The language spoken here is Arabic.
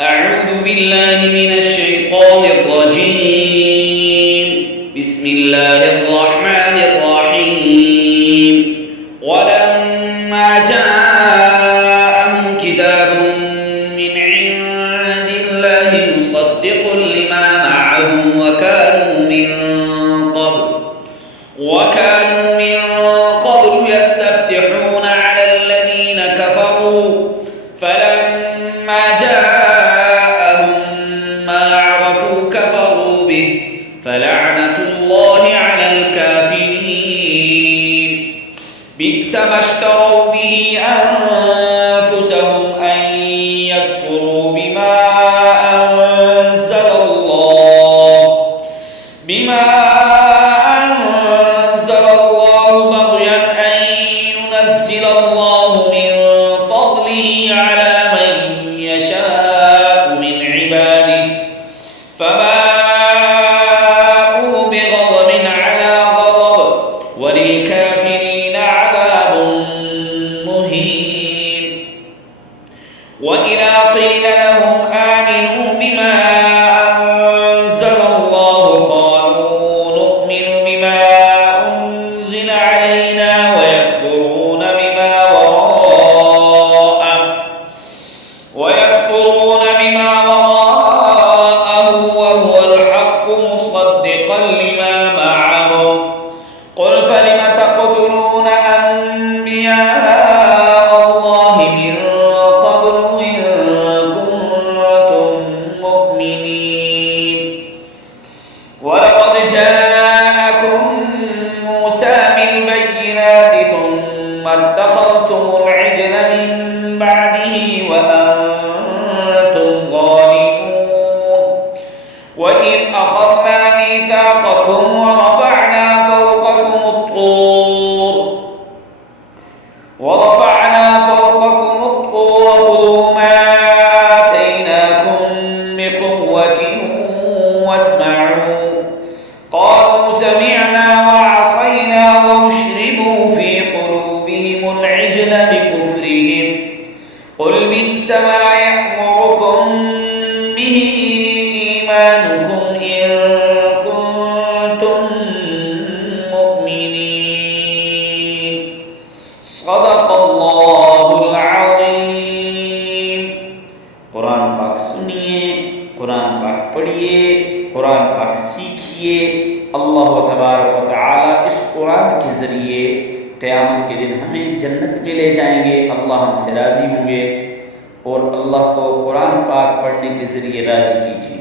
أعوذ بالله من الشيطان الرجيم. بسم الله الرحمن الرحيم. ولما جاءهم كتاب من عند الله مصدق لما معهم وكانوا من قبل يستفتحون على الذين كفروا فلما جاءهم ما عرفوا كفروا به فلعنة الله على الكافرين. بئس ما اشتروا به أنفسهم أن يكفروا بما أنزل الله بغيا أن ينزل الله من فضله على من يشاء من عباده فباءوا بغضب على غضب وللكافرين عذاب مهين. وإذا قيل لهم آمنوا بما أنزل الله قالوا نؤمن بما أنزل علينا ويكفرون بما وراءه وهو الحق مصدقا لما معهم. قل فلم تقتلون أنبياء الله من قبل إن كنتم مؤمنين. ولقد جاءكم موسى بالبينات ثم اتخذتم العجل من بعده وأنتم ظالمون. وإذ أخذنا ميثاقكم ورفعنا فوقكم الطور خذوا ما آتيناكم بقوة واسمعوا. قالوا سمعنا وعصينا وأشربوا في قلوبهم العجل بكفرهم. قل بئس ما يأمركم به إيمانكم إن كنتم مؤمنين. صدق الله العظيم. कुरान पाक सुनिए, कुरान पाक पढ़िए, कुरान पाक सीखिए। अल्लाह तबारक व तआला इस कुरान के ज़रिए क़यामत के दिन हमें जन्नत में ले जाएंगे। अल्लाह हमसे राज़ी होंगे और अल्लाह को कुरान पाक पढ़ने के ज़रिए राज़ी कीजिए।